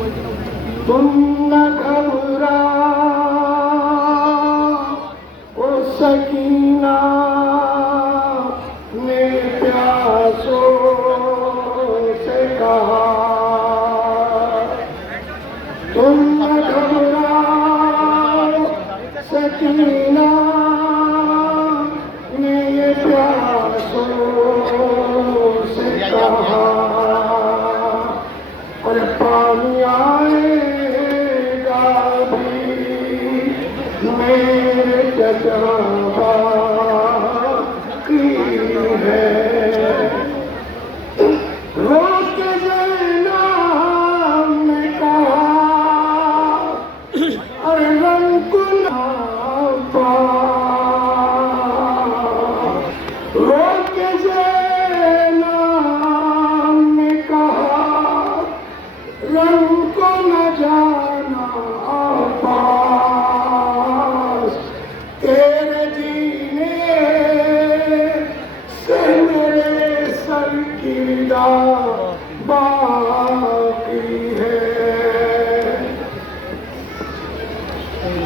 تم نہ گھبراؤ سکینہ نے پیاسوں سے کہا، تم نہ گھبراؤ سکینہ نے یہ پیاسوں سے کہا، اور پانی آئے گا بھی میرے جذبہ کی ہے۔ روک زینب نے کہا اور رنگ کو نہ پا، روک زینب نے کہا رنگ کو نہ جانا عباس، تیرے جینے سے میرے سر کی ردا باقی ہے۔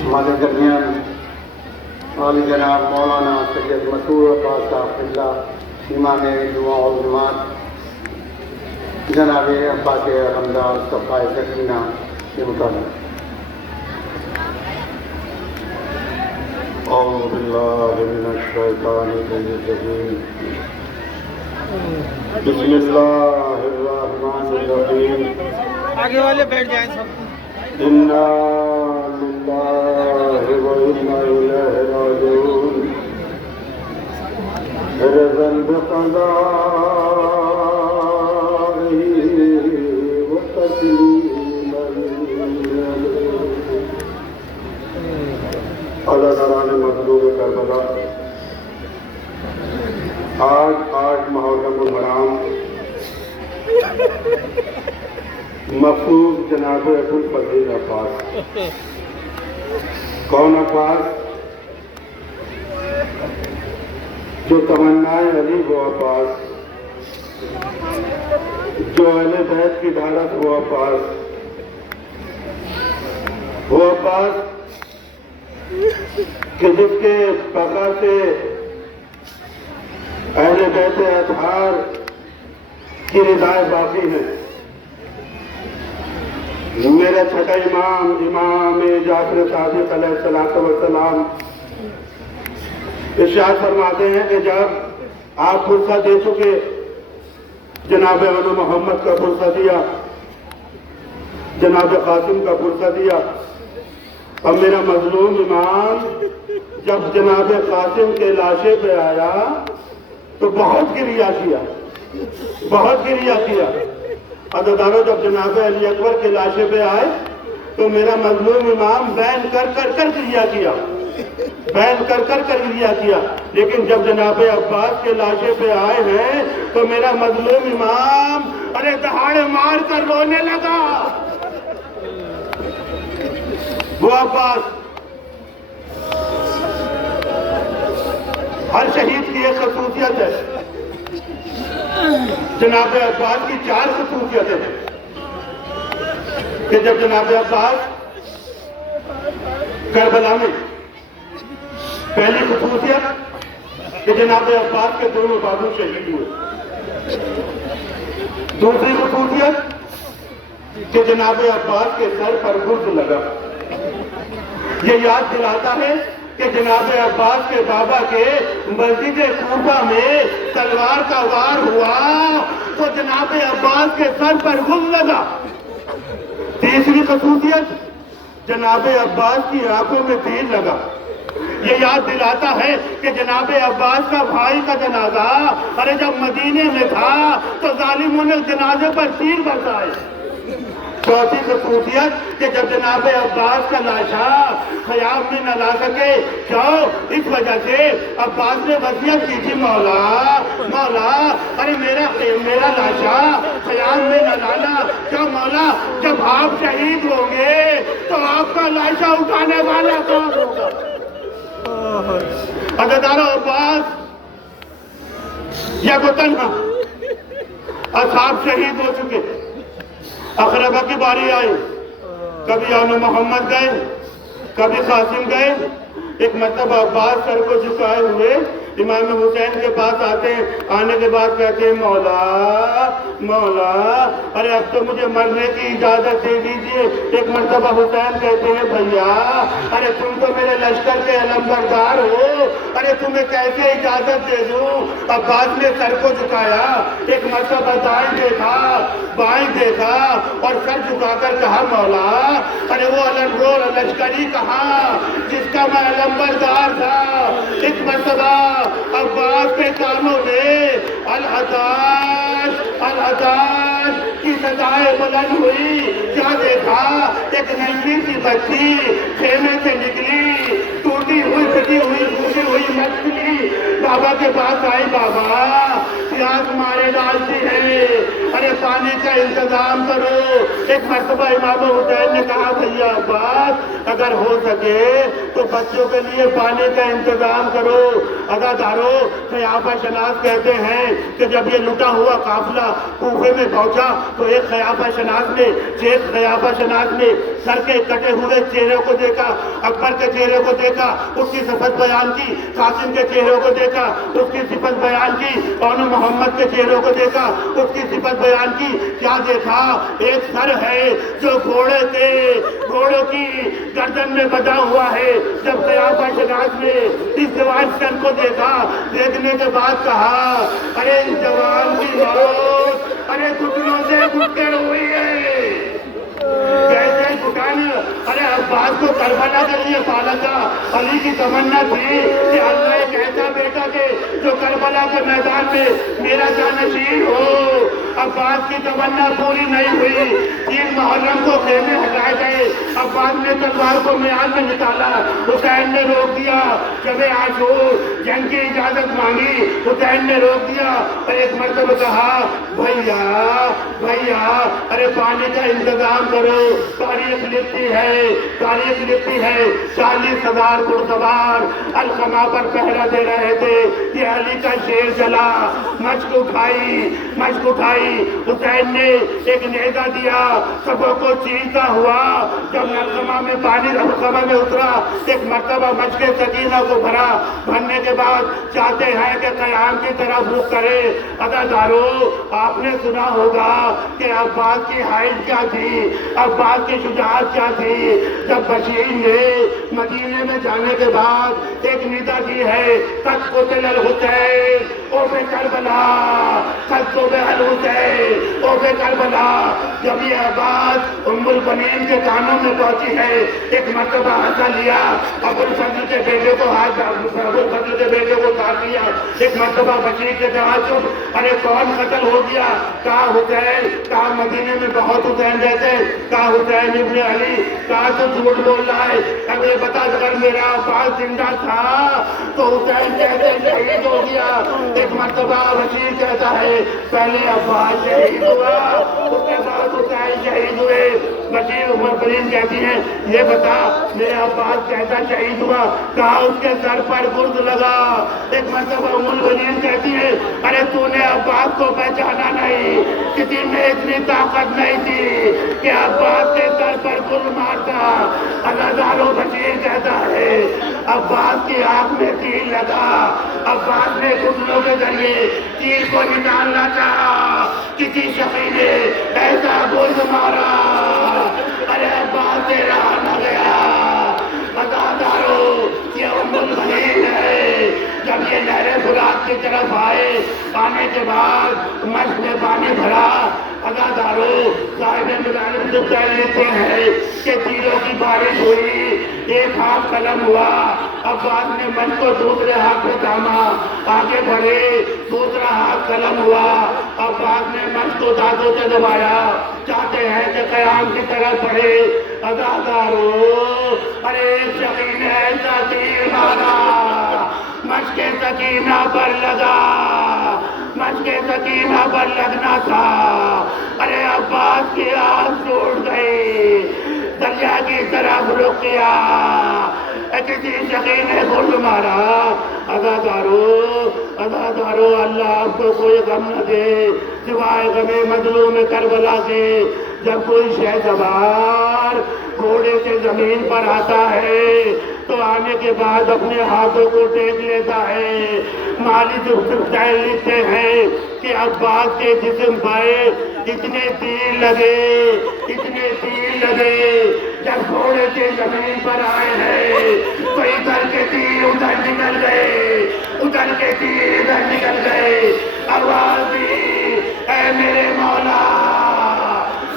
ہمارے درمیان عالی جناب مولانا سید مسرور عباس صاحب اللہ امام دعا و جماعت جناب عباس رمضان صفائے سکینہ کے مطابق اعوذ باللہ من الشیطان الرجیم، بسم اللہ الرحمن الرحیم، آگے والے بیٹھ جائیں سب۔ انا للہ و انا الیہ راجعون، رضا بقضائہ وتسلیما علی نران مظلوم کربلا۔ آج محرم الحرام، مفروض جناب ابوالفضل عباس۔ کون عباس؟ جو تمنائے علی وہ عباس، جو اہل بیت کی ڈھالت وہ عباس، وہ عباس کہ جس کے بقا سے اہل بیت اطہار کی رضائیں باقی ہیں۔ میرا چھٹا امام جعفر صادق علیہ السلام ارشاد فرماتے ہیں کہ جب آپ فرصت دے چکے، جناب ابو محمد کا فرصت دیا، جناب قاسم کا فرصت دیا، اب میرا مظلوم امام جب جناب قاسم کے لاشے پہ آیا تو بہت گریہ کیا۔ عزادارو جب جناب علی اکبر کے لاشے پہ آئے تو میرا مظلوم امام بین کر گریہ کیا، لیکن جب جناب عباس کے لاشے پہ آئے ہیں تو میرا مظلوم امام ارے دہاڑے مار کر رونے لگا۔ وہ عباس، ہر شہید کی ایک خصوصیت ہے، جناب عباس کی 4 خصوصیتیں ہیں کہ جب جناب عباس کربلا میں، پہلی خصوصیت کہ جناب عباس کے دونوں بازو شہید ہوئے، دوسری خصوصیت کہ جناب عباس کے سر پر گرز لگا۔ یہ یاد دلاتا ہے کہ جناب عباس کے بابا کے مسجد کوفہ میں تلوار کا وار ہوا تو جناب عباس کے سر پر گرز لگا۔ تیسری خصوصیت، جناب عباس کی آنکھوں میں تیر لگا۔ یہ یاد دلاتا ہے کہ جناب عباس کا بھائی کا جنازہ ارے جب مدینے میں تھا تو ظالموں نے جنازے پر تیر برسائے۔ چوتھی خصوصیت کہ جب جناب عباس کا لاشا خیام میں نہ لا سکے، کیوں؟ اس وجہ سے عباس نے وصیت کی تھی، مولا ارے میرا لاشا خیام میں نہ لانا، کیوں مولا؟ جب آپ شہید ہوں گے تو آپ کا لاشا اٹھانے والا کون ہوگا؟ عزادارو عباس یا کو تنہا، اصحاب شہید ہو چکے، اخراج मुहरबा की बारी आई, कभी आनो मोहम्मद गए, कभी कासिम गए। एक मरतबा अब्बास सर को झुकाए हुए इमाम हुसैन के पास आते हैं। आने के बाद कहते हैं मौला मौला, अरे अब तो मुझे मरने की इजाजत दे दीजिए। एक मरतबा हुसैन कहते हैं भैया, अरे तुम तो मेरे लश्कर के अलमबरदार हो, अरे तुम्हें कैसे इजाजत दे दूं। अब्बास ने सर को झुकाया, एक मरतबा दाएं देखा, बाएं देखा और सर झुकाकर कहा मौला, अरे वो अलमरोल लश्करी कहाँ जिसका मैं अलमबरदार था। एक मरतबा अब्बास के कानों में अल अताश की सदाएं बुलंद हुई। क्या देखा, एक नन्ही सी बच्ची खेमे से निकली, टूटी हुई फटी हुई टूटी हुई मछली बाबा के पास आई। बाबा प्यास मारे डालती है, अरे पानी का इंतजाम करो। एक मरतबा इमाम हुसैन ने कहा भैया अब्बास अगर हो सके तो बच्चों के लिए पानी का इंतजाम करो। अदादारो ख़याफ़ा शनास कहते हैं कि जब ये लुटा हुआ काफिला कूफे में पहुंचा तो एक ख़याफ़ा शनास ने शेख ख़याफ़ा शनास ने सर के कटे हुए चेहरे को देखा, अकबर के चेहरे को देखा, उसकी सिफत बयान की, कासिम के चेहरे को देखा, उसकी सिफत बयान की, और मोहम्मद के चेहरे को देखा, उसकी सिफत बयान की। क्या देखा, एक सर है जो घोड़े की गर्दन में बंधा हुआ है। जब ख़याफ़ा शनास ने इस जवान सर को देखा, देखने के बाद कहा अरे इस जवान की मौत अरे घुटनों से घुटकर हुई है। कैसे घुटाने, अरे अब्बास को करबला के लिए पाला था। अली की तमन्ना थी कि अल्लाह एक ऐसा बेटा दे जो करबला के मैदान में मेरा जानशीन हो। अब्बास की तमन्ना पूरी नहीं हुई। 3 मुहर्रम को खेमे हटाए गए। अब्बास ने तलवार को मैदान में निकाला, हुसैन ने रोक दिया। जब आशूर जंग की इजाजत मांगी, हुसैन ने रोक दिया और एक मरतबा कहा भैया भैया अरे पानी का इंतजाम करो। तारीख लिखती है 40,000 घुड़सवार अलखमा पर पहरा दे रहे थे। ये अली का शेर चला, मश्क उठाई। हुसैन ने एक नेजा दिया, सबों को चीरता हुआ। जब अलखमा में पानी अलखमा में उतरा, एक मरतबा मश्क सकीना को भरने के बाद चाहते हैं कि क़याम की तरफ रुख करे। अदादारो आपने सुना होगा कि अब्बास की हाइट क्या थी, अब्बास की शुजाअत क्या थी। जब बशीर ने मदीने में जाने के बाद एक निदा की है कद क़ुतिल अल हुसैन ओ बे करबला, कद क़ुतिल अल हुसैन ओ बे करबला। जब ये आवाज़ उम्मुल बनीन के कानों में पहुंची है, एक मरतबा हंसा लिया, अबुल फजल के बेटे को काट लिया। एक मरतबा बशीर के कहा चुप, अरे कौन कत्ल हो गया? कहा हुसैन, कहा मदीने में बहुत हुसैन रहते, कहा हुसैन इब्ने अली, कहा तो झूठ बोल रहा है। अगर बता अगर मेरा अब्बास जिंदा था तो हुसैन कैसे शहीद हो गया? एक मरतबा बशीर कहता है पहले अब्बास शहीद हुआ, उसके बाद हुसैन शहीद हुए। बशीर उमर करीम कहती है ये बता मेरे अब्बास कैसा शहीद हुआ? कहा उसके सर पर गुर्द लगा। एक मरतबा उमर करीम कहती है अरे तूने अब्बास को पहचाना नहीं, किसी में इतनी ताकत नहीं थी कि अब्बास के सर पर गुर्द मारता। अदादारो बशीर कहता है अब्बास की आंख में तीर लगा, अब्बास ने घुटनों के जरिए तीर को निकालना चाहा, किसी शकी ने ऐसा गुर्द मारा, अरे अब्बास से रहा न गया। अदादारो ये उम्मुल बनीन है। जब ये नहरे फुरात की तरफ आने के बाद मश्क में पानी भरा, अदादारो साहिब मुजाहिद लिखते हैं कि तीरों की बारिश हुई, एक हाथ कलम हुआ। अब्बास ने मन को दूसरे हाथ में थामा, आगे बढ़े, दूसरा हाथ कलम हुआ। अब्बास ने मन को दांतों से दबाया, चाहते हैं कि क़याम की तरफ बढ़े। अदादारो अरे एक शकीन ऐसा तीर मारा, मश्क सकीना पर लगा, मश्क सकीना पर लगना था। अरे अब्बास की आँख टूट गई, दरिया की तरफ रुक गया, किसी शकी ने गुर्द मारा। अदादारो अल्लाह आपको कोई गम न दे सिवाय गमे मजलूम करबला के। جب کوئی شہسوار گھوڑے سے زمین پر آتا ہے تو آنے کے بعد اپنے ہاتھوں کو ٹیک لیتا ہے. مالک حسین لکھتے ہیں کہ عباس کے جسم پر اتنے تیر لگے جب گھوڑے سے زمین پر آئے ہیں تو ادھر کے تیر ادھر نکل گئے, ادھر کے تیر ادھر نکل گئے. آواز دی, اے میرے مولا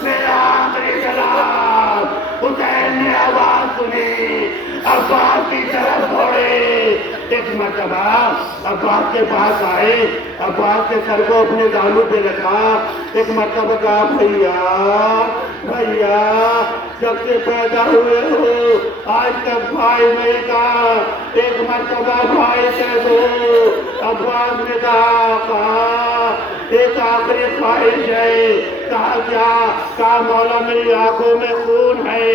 میرا آخری سلام. حسین نے آواز سنی, عباس کی طرف دوڑے. ایک مرتبہ عباس کے پاس آئے, عباس کے سر کو اپنے دانوں پہ رکھا. ایک مرتبہ کہا, بھیا جب سے پیدا ہوئے ہو آج تک بھائی نہیں کہا, ایک مرتبہ بھائی کہہ دو. عباس نے کہا ایک آخری خواہش ہے. کہا کیا؟ کہا مولا میری آنکھوں میں خون ہے,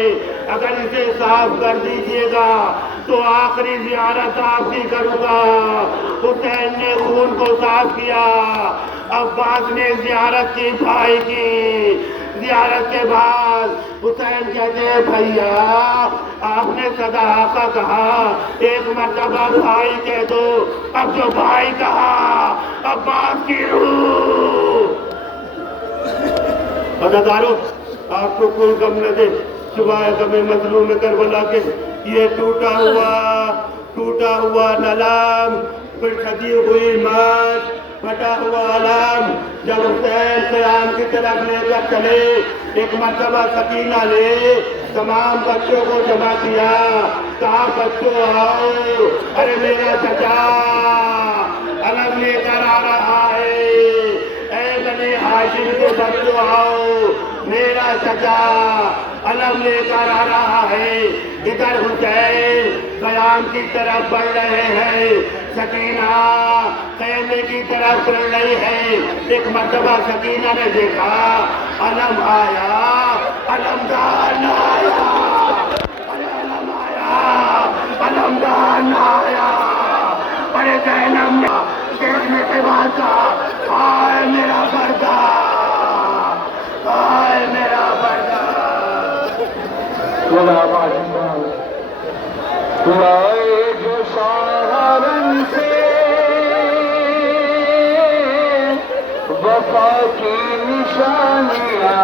اگر اسے صاف کر دیجئے گا تو آخری زیارت آپ کی کروں گا. حسین نے خون کو صاف کیا. عباس نے زیارت کی, بھائی کی. زیارت کے بعد حسین کہتے ہیں بھیا آپ نے صدا آقا کہا, ایک مرتبہ بھائی کہہ دو. اب جو بھائی کہا عباس کی روح. اداکاروں آپ کو کوئی غم نہ دے سوائے غم مظلوم کربلا کے. یہ ٹوٹا ہوا نلام, پھر سجی ہوئی ماش, پھٹا ہوا علام. جب حسین قیام کی طرف لے کر چلے, ایک مرتبہ سکینہ نے تمام بچوں کو جمع کیا. کہا بچوں آؤ, ارے میرا چچا علم لے کر آ رہا ہے. اے بنی ہاشم کے بچوں آؤ, میرا چچا علم لے کر آ رہا ہے. ادھر حسین قیام کی طرف بڑھ رہے ہیں, سکینہ خیمے کی طرف چل رہی ہے. ایک مرتبہ سکینہ نے دیکھا علم آیا, علمدار نہ آیا, علم آیا, علمدار نہ آیا. ارے زینب نے دیکھنے کے بعد کہا آئے میرا بردہ, آئے میرا بردہ. لائے جو سہارن سے وفا کی نشانیاں,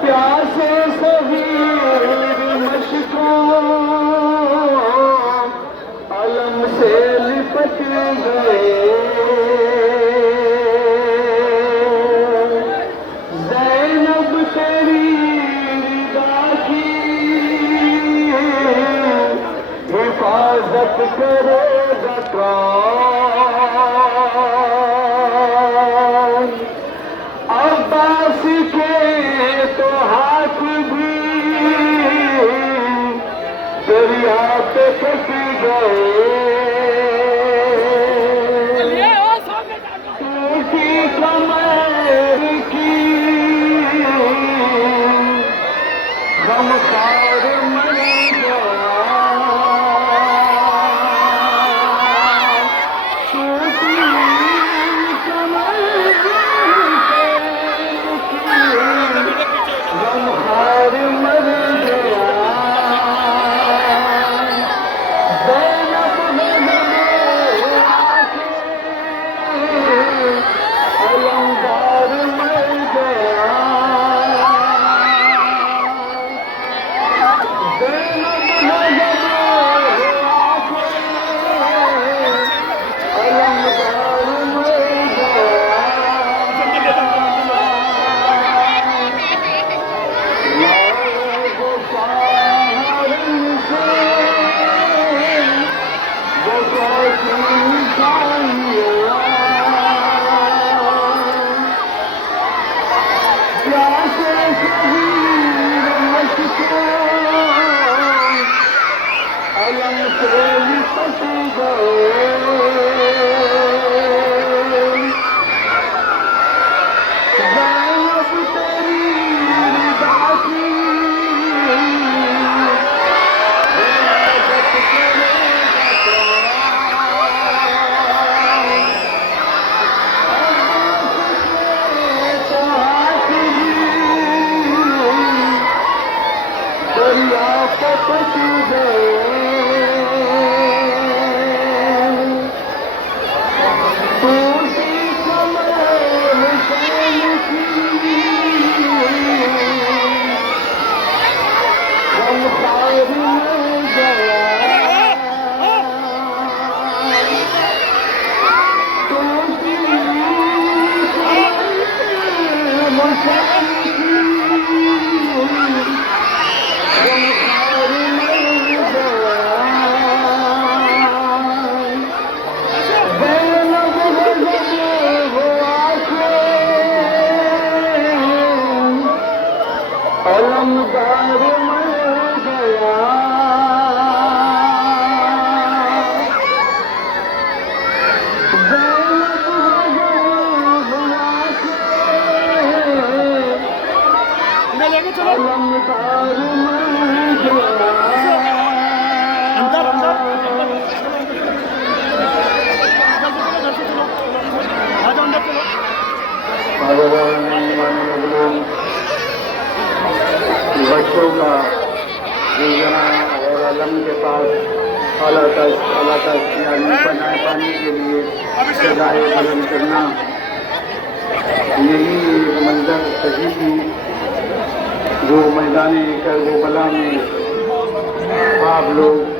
پیاسے صغیر مشکوں علم سے لپٹ گئے. زینب تیری رضا کی حفاظت کرے گا کون؟ عباس کے تو ہاتھ بھی دریا پہ پھٹ گئے. ٹوٹی کمر کی غمخوار مر گیا. ٹوٹی کمر کی غمخوار مر گیا. زینب पे फंसी गए टूटी कमर हुसैन की गमखार में गया टूटी कमर हुसैन की गमखार में गया बेलब गजब हुआ के अलमदार मर गया बेलब गजब हुआ के इन्हें लेके चलो अलमदार मर गया अंदर अंदर आ जाओ अंदर चलो बच्चों का योजना और अलम के पास अला तक यानी बनाए पाने के लिए सजाए बुलंद करना यही एक मंजर सही थी जो मैदान करबला में आप लोग